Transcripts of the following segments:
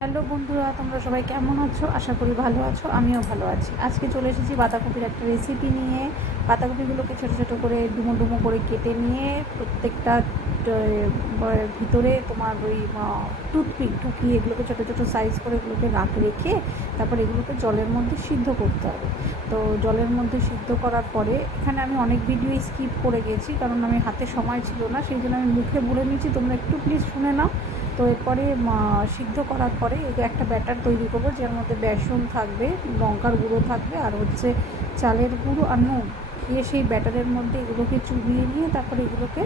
Hello বন্ধুরা, তোমরা সবাই কেমন আছো? আশা করি ভালো আছো। আমিও ভালো আছি। আজকে চলে এসেছি বাঁধাকপির একটা রেসিপি নিয়ে। বাঁধাকপিগুলোকে ছোটো ছোটো করে ডুমো ডুমো করে কেটে নিয়ে প্রত্যেকটা ভিতরে তোমার ওই টুথপিক ঢুকিয়ে এগুলোকে ছোটো ছোটো সাইজ করে এগুলোকে রেখে তারপর এগুলোকে জলের মধ্যে সিদ্ধ করতে হবে। তো জলের মধ্যে সিদ্ধ করার পরে এখানে আমি অনেক ভিডিও স্কিপ করে গেছি, কারণ আমি হাতে সময় ছিল না, সেই জন্য আমি মুখে বলে নিয়েছি, তোমরা একটু প্লিজ শুনে নাও। তো এরপরে সিদ্ধ করার পরে একটা ব্যাটার তৈরি করবো, যার মধ্যে বেসন থাকবে, লঙ্কার গুঁড়ো থাকবে, আর হচ্ছে চালের গুঁড়ো আর নুন দিয়ে সেই ব্যাটারের মধ্যে এগুলোকে চুবিয়ে নিয়ে তারপরে এগুলোকে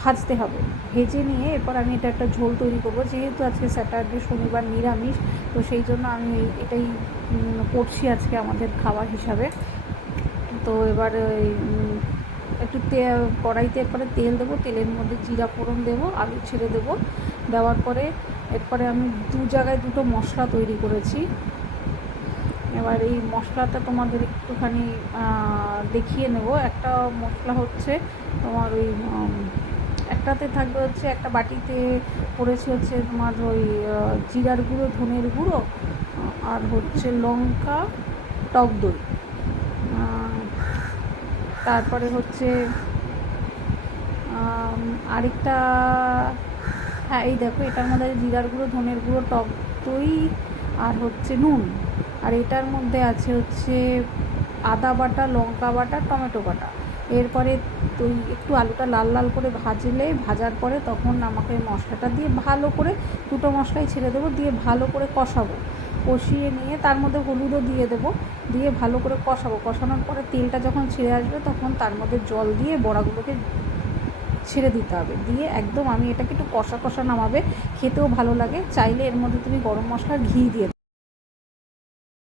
ভাজতে হবে। ভেজে নিয়ে এরপর আমি এটা একটা ঝোল তৈরি করবো। যেহেতু আজকে স্যাটারডে, শনিবার নিরামিষ, তো সেই জন্য আমি এটাই করছি আজকে আমাদের খাবার হিসাবে। তো এবার একটু কড়াইতে একবারে তেল দেবো, তেলের মধ্যে জিরা ফোড়ন দেবো, আলু ছেড়ে দেবো। দেওয়ার পরে এরপরে আমি দু জায়গায় দুটো মশলা তৈরি করেছি। এবার এই মশলাটা তোমাদের একটুখানি দেখিয়ে নেব। একটা মশলা হচ্ছে তোমার ওই একটাতে থাকবে হচ্ছে, একটা বাটিতে পড়েছে হচ্ছে তোমার ওই জিরার গুঁড়ো, ধনের গুঁড়ো, আর হচ্ছে লঙ্কা, টক দই, তারপরে হচ্ছে আরেকটা, হ্যাঁ এই দেখো, এটার মধ্যে জিরার গুঁড়ো, ধনের গুঁড়ো, টক দই আর হচ্ছে নুন। আর এটার মধ্যে আছে হচ্ছে আদা বাটা, লঙ্কা বাটা, টমেটো বাটা। এরপরে তুই একটু আলুটা লাল লাল করে ভাজার পরে তখন আমাকে মশলাটা দিয়ে ভালো করে, দুটো মশলাই ছেড়ে দেবো, দিয়ে ভালো করে কষাবো। কষিয়ে নিয়ে তার মধ্যে হলুদও দিয়ে দেবো, দিয়ে ভালো করে কষাবো। কষানোর পরে তেলটা যখন ছেড়ে আসবে তখন তার মধ্যে জল দিয়ে বড়াগুলোকে ছেড়ে দিতে হবে। দিয়ে একদম আমি এটাকে একটু কষা কষা নামাবে, খেতেও ভালো লাগে। চাইলে এর মধ্যে তুমি গরম মশলার ঘি দিয়ে